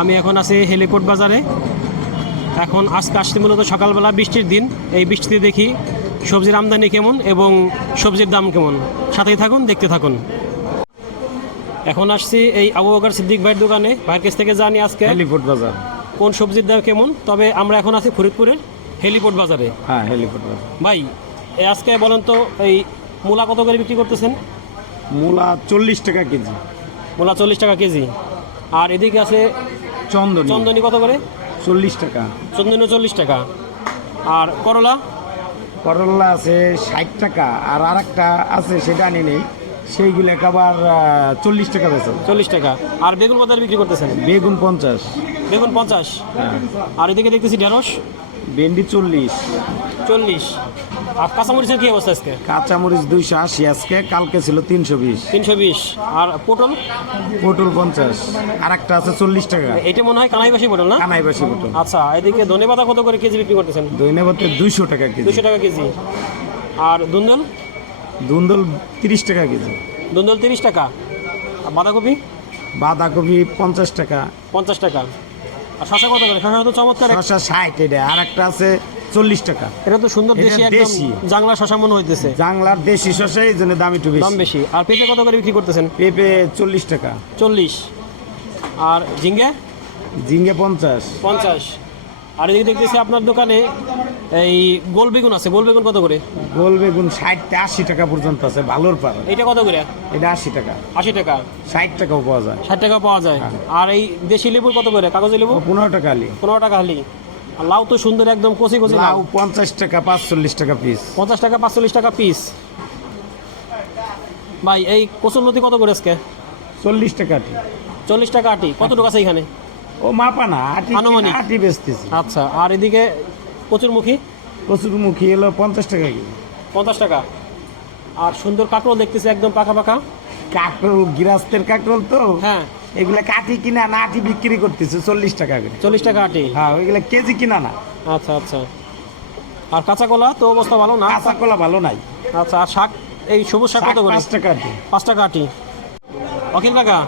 আমি এখন আছি হেলিপোর্ট বাজারে। এখন আজকে আসছি মূলত সকালবেলা বৃষ্টির দিন। এই বৃষ্টিতে দেখি সবজির আমদানি কেমন এবং সবজির দাম কেমন। সাথেই থাকুন দেখতে থাকুন। এখন আসছি এই আবু বকর সিদ্দিক ভাইয়ের দোকানে। ভাইয়ের কাছ থেকে জানি আজকে হেলিপোর্ট বাজার। কোন সবজির দাম কেমন। তবে আমরা এখন আছি ফরিদপুরের হেলিপোর্ট বাজারে। হ্যাঁ হেলিপোর্ট বাজার। ভাই আজকে বলেন তো এই মূলা কত করে বিক্রি করতেছেন? মূলা চল্লিশ টাকা কেজি। মূলা চল্লিশ টাকা কেজি। আর এদিকে আছে চন্দন। চন্দনী কত করে? চল্লিশ টাকা। চন্দনী চল্লিশ টাকা। আর করলা? করলা আছে ষাট টাকা। আর আর একটা আছে সেটা আনি নেই। সেইগুলো আবার চল্লিশ টাকা বেচেন চল্লিশ টাকা। আর বেগুন কত করে বিক্রি করতেছেন? বেগুন পঞ্চাশ। বেগুন পঞ্চাশ। হ্যাঁ। আর এদিকে দেখতেছি ঢেঁড়স। ভেন্ডি চল্লিশ। চল্লিশ। আর কাঁচামরিচের কি অবস্থা আজকে? কাঁচামরিচ দুইশো আশি আজকে কালকে ছিল তিনশো বিশ। তিনশো বিশ। আর পটল? পটল পঞ্চাশ। আর একটা আছে চল্লিশ টাকা। এটা মনে হয় কানাইবাসী পটল না? কানাইবাসী পটল। আচ্ছা এদিকে ধনে পাতা কত করে কেজি বিক্রি করতেছেন? দৈন্যবতে দুইশো টাকা কেজি। দুশো টাকা কেজি। আর দুন্দল? দুন্দল তিরিশ টাকা কেজি। দুন্দল তিরিশ টাকা। আর বাঁধাকপি? বাঁধাকপি পঞ্চাশ টাকা। পঞ্চাশ টাকা। আর শশা কত করে? শশা তো চমৎকার। শশা ষাট এটা। আর একটা আছে চল্লিশ টাকা। এটা তো সুন্দর দেশি দেশি। জাংলা শশা মনে হইতেছে। জাংলার দেশি শসা এই জন্য দাম একটু দাম বেশি। আর পেঁপে কত করে বিক্রি করতেছেন? পেঁপে চল্লিশ টাকা। চল্লিশ। আর ঝিঙ্গে? ঝিঙ্গে পঞ্চাশ। পঞ্চাশ। আর এদিকে দেখতেছি আপনার দোকানে এই গোল বেগুন আছে। গোল বেগুন কত করে? গোল বেগুন ষাট আশি টাকা পর্যন্ত আছে ভালোর পার। এটা কত করে? এটা আশি টাকা। আশি টাকা। ষাট টাকাও পাওয়া যায়। ষাট টাকা পাওয়া যায়। আর এই দেশি লেবু কত করে? কাগজি লেবু? পনেরো টাকা আলি পনেরো টাকা হালি। লাউ তো সুন্দর একদম কচি কচি লাউ পঞ্চাশ টাকা পাঁচচল্লিশ টাকা পিস পঞ্চাশ টাকা পাঁচচল্লিশ টাকা পিস ভাই এই কচুরলতি কত করে আজকে? চল্লিশ টাকা আটি। চল্লিশ টাকা আটি। কতটুকু আছে এখানে? ও মাপা না আটি আনুমানিক। আটি বেচতেছি। আচ্ছা আর এদিকে কচুরমুখী কচুরমুখী এলো পঞ্চাশ টাকা কেজি। পঞ্চাশ টাকা। আর সুন্দর কাঁকড়ো দেখতেছি একদম পাকা পাকা। কাকরোল গিরাস্তের কাকরোল তো। হ্যাঁ। এগুলা কাটি কিনা না আটি বিক্রি করতেছে চল্লিশ টাকা করে। চল্লিশ টাকা আটি? হ্যাঁ ওইগুলা কেজি কিনা না। আচ্ছা আচ্ছা। আর কাঁচা কলা তো অবস্থা ভালো না? কাঁচা কলা ভালো নাই। আচ্ছা আর শাক? এই সবুজ শাক কত করে? পাঁচ টাকা আটি। পাঁচ টাকা আটি। অখিল কাকা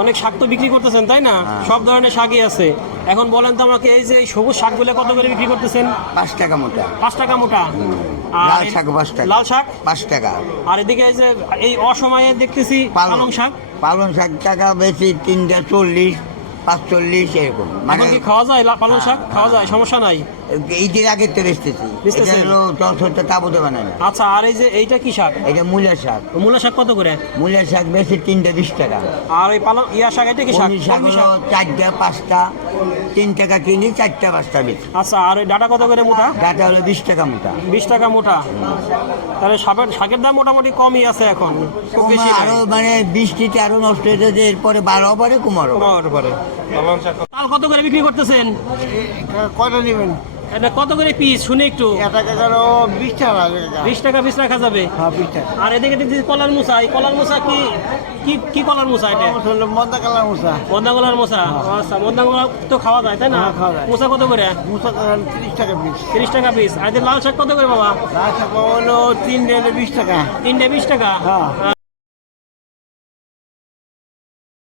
অনেক শাক তো বিক্রি করতেছেন তাই না? সব ধরনের শাকই আছে। এখন বলেন তো আমাকে এই যে এই সবুজ শাকগুলো কত করে বিক্রি করতেছেন? পাঁচ টাকা মোটা। পাঁচ টাকা মোটা? আর লাল শাক পাঁচ টাকা। লাল শাক? পাঁচ টাকা। আর এদিকে এই যে এই অসময়ে দেখতেছি পালং শাক। পালং শাক টাকা বেশি তিনটা চল্লিশ। পাঁচচল্লিশ এরকম। মানে কি খাওয়া যায়? পালং শাক খাওয়া যায়? সমস্যা নাই? ঈদের আগে তো বেচতেছি। এটা? হলো হাজার তাবতে আচ্ছা আর এই যে এইটা কি শাক? এটা মূলা শাক। মূলা শাক কত করে? মূলা শাক বেশি তিনটা বিশ টাকা। আর ওই পালং ইয়া শাক এটা কি শাক? শাক হলো চারটা পাঁচটা তিন টাকা কিনি চারটা পাঁচটা বেশি আচ্ছা আর ওই ডাটা কত করে মোটা? ডাটা হলো বিশ টাকা মোটা। বিশ টাকা মোটা। তাহলে শাকের শাকের দাম মোটামুটি কমই আছে এখন খুব বেশি আরও মানে বৃষ্টিতে আরও নষ্ট হয়ে যাচ্ছে এরপরে বারো পারে কুমারও। কমার পরে। তাল কত করে বিক্রি করতেছেন? কয়টা নেবেন? এটা কত করে পিস শুনে একটু। বিশ টাকা বিশ টাকা পিস রাখা যাবে? হ্যাঁ আর এদিকে দেখছি কলার মুসা এই কলার মুসা কি কি কি কলার মুসা এটা? মন্দা কালার মুসা। মুসা? আচ্ছা মন্দাঙ্গলা তো খাওয়া যায় তাই না? হ্যাঁ, খাওয়া মুসা কত করে? মুসা তিরিশ টাকা পিস তিরিশ টাকা পিস আর লাল শাক কত করে বাবা? লাল শাক হলো তিন ডেলে বিশ টাকা। তিনটে বিশ টাকা? হ্যাঁ।